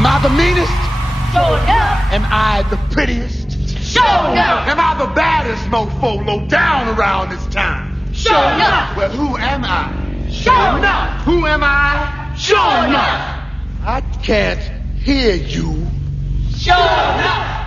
Am I the meanest? Sure enough. Am I the prettiest? Sure enough. Am I the baddest mofo low down around this town? Sure enough. Well, who am I? Sure enough. Who am I? Sure enough. I can't hear you. Sure enough.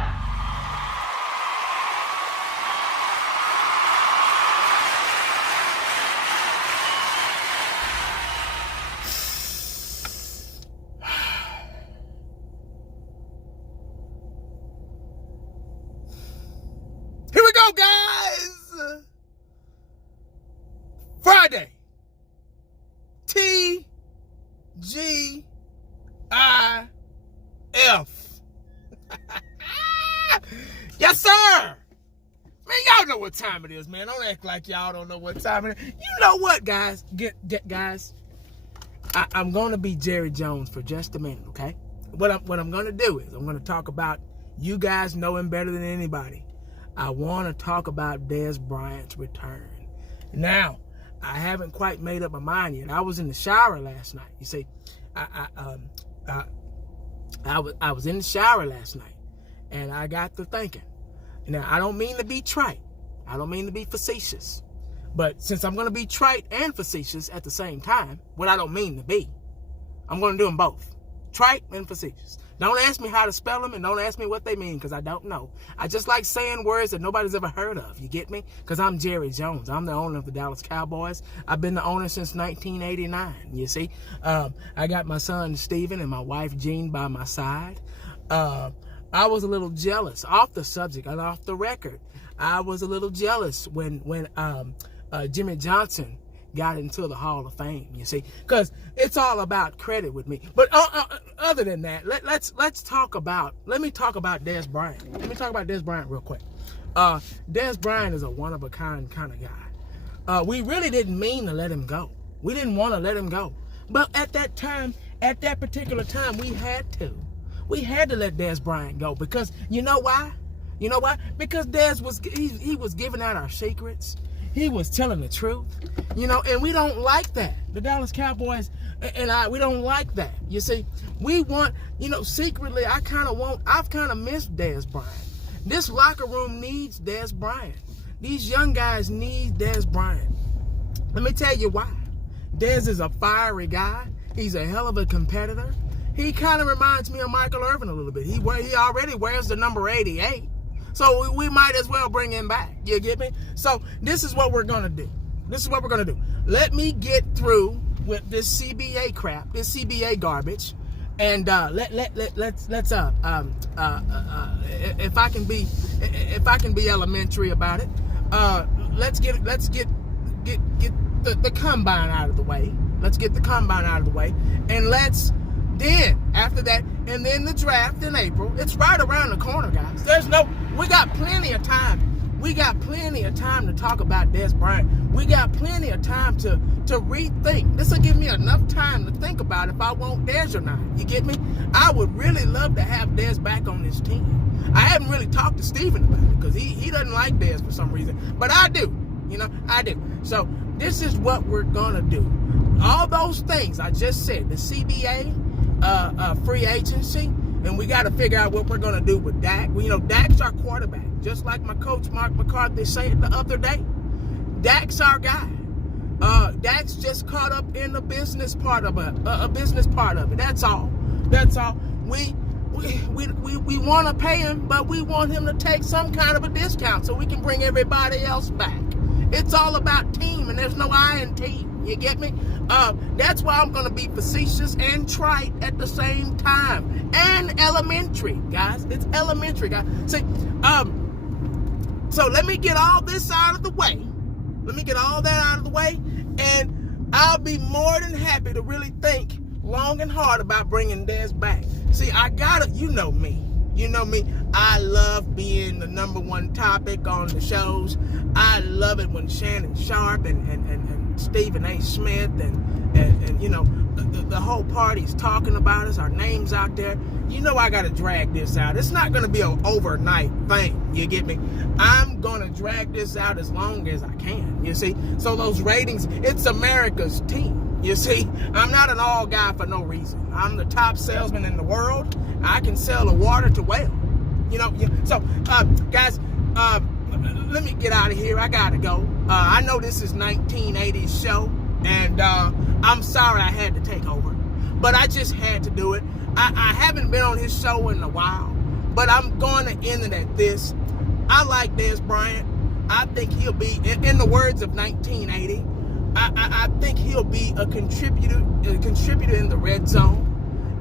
Here we go, guys. Friday. TGIF. Yes, sir. Man, y'all know what time it is, man. Don't act like y'all don't know what time it is. You know what, guys? Guys. I'm going to be Jerry Jones for just a minute, okay? What I'm going to do is I'm going to talk about you guys know him better than anybody. I want to talk about Dez Bryant's return. Now, I haven't quite made up my mind yet. I was in the shower last night. You see, I was in the shower last night, and I got to thinking. Now, I don't mean to be trite. I don't mean to be facetious. But since I'm going to be trite and facetious at the same time, what I don't mean to be, I'm going to do them both. Trite and facetious. Don't ask me how to spell them, and don't ask me what they mean, because I don't know. I just like saying words that nobody's ever heard of. You get me? Because I'm Jerry Jones. I'm the owner of the Dallas Cowboys. I've been the owner since 1989, you see. I got my son, Steven, and my wife, Jean, by my side. I was a little jealous, off the subject and off the record. I was a little jealous when Jimmy Johnson got into the Hall of Fame, you see, because it's all about credit with me. But other than that, let me talk about Dez Bryant. Let me talk about Dez Bryant real quick. Dez Bryant is a one-of-a-kind kind of guy. We really didn't mean to let him go. We didn't want to let him go. But at that particular time, we had to. We had to let Dez Bryant go, because you know why? You know why? Because Dez was giving out our secrets. He was telling the truth, you know, and we don't like that. The Dallas Cowboys and we don't like that. You see, we want, you know, secretly, I've kind of missed Dez Bryant. This locker room needs Dez Bryant. These young guys need Dez Bryant. Let me tell you why. Dez is a fiery guy. He's a hell of a competitor. He kind of reminds me of Michael Irvin a little bit. He already wears the number 88. So we might as well bring him back. You get me? So this is what we're going to do. Let me get through with this CBA crap, this CBA garbage, and let's if I can be elementary about it, let's get the combine out of the way. Let's get the combine out of the way, and then after that, and then the draft in April. It's right around the corner, guys. We got plenty of time. We got plenty of time to talk about Dez Bryant. We got plenty of time to rethink. This will give me enough time to think about if I want Dez or not. You get me? I would really love to have Dez back on this team. I haven't really talked to Steven about it, because he doesn't like Dez for some reason. But I do. You know, I do. So this is what we're going to do. All those things I just said, the CBA, free agency, and we got to figure out what we're going to do with Dak. Well, you know, Dak's our quarterback, just like my coach Mark McCarthy said the other day. Dak's our guy. Dak's just caught up in the business part of it. That's all. We want to pay him, but we want him to take some kind of a discount so we can bring everybody else back. It's all about team, and there's no I in team. You get me? That's why I'm going to be facetious and trite at the same time. And elementary, guys. It's elementary, guys. See, so let me get all this out of the way. And I'll be more than happy to really think long and hard about bringing Dez back. See, you know me. I love being the number one topic on the shows. I love it when Shannon Sharp and Stephen A. Smith and you know, the whole party's talking about us, our names out there. You know I got to drag this out. It's not going to be an overnight thing. You get me? I'm going to drag this out as long as I can, you see? So those ratings, it's America's team. You see, I'm not an all guy for no reason. I'm the top salesman in the world. I can sell the water to whale. You know, so guys, let me get out of here. I gotta go. I know this is 1980s show, and I'm sorry I had to take over, but I just had to do it. I haven't been on his show in a while, but I'm going to end it at this. I like Dez Bryant. I think he'll be, in the words of 1980, I think he'll be a contributor in the red zone.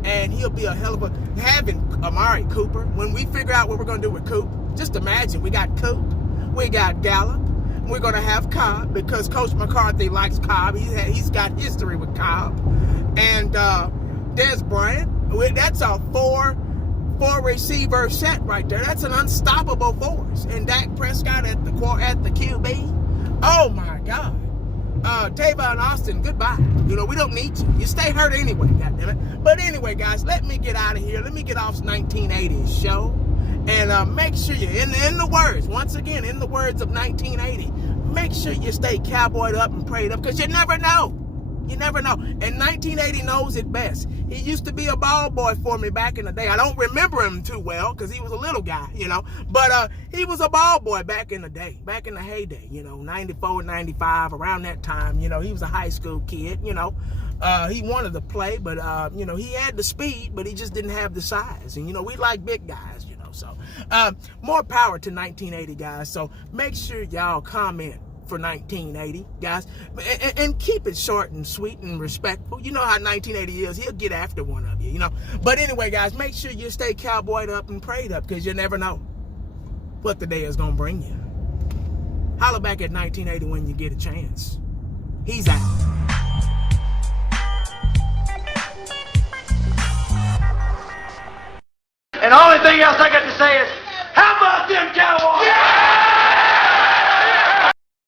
And he'll be a hell of a, having Amari Cooper. When we figure out what we're going to do with Coop, just imagine, we got Coop, we got Gallup, we're going to have Cobb, because Coach McCarthy likes Cobb. He's got history with Cobb. And Dez Bryant, that's a four receiver set right there. That's an unstoppable force. And Dak Prescott at the QB. Oh my God. Tavon Austin, goodbye. You know, we don't need you. You stay hurt anyway, goddammit. But anyway, guys, let me get out of here. Let me get off 1980's show. And make sure you, in the words, once again, in the words of 1980, make sure you stay cowboyed up and prayed up, because you never know. You never know. And 1980 knows it best. He used to be a ball boy for me back in the day. I don't remember him too well because he was a little guy, you know. But he was a ball boy back in the day, back in the heyday, you know, 94, 95, around that time. You know, he was a high school kid, you know. He wanted to play, but, you know, he had the speed, but he just didn't have the size. And, you know, we like big guys, you know. So more power to 1980, guys. So make sure y'all comment for 1980, guys, and keep it short and sweet and respectful. You know how 1980 is. He'll get after one of you, you know. But anyway, guys, make sure you stay cowboyed up and prayed up, because you never know what the day is going to bring you. Holler back at 1980 when you get a chance. He's out. And the only thing else I got to say is,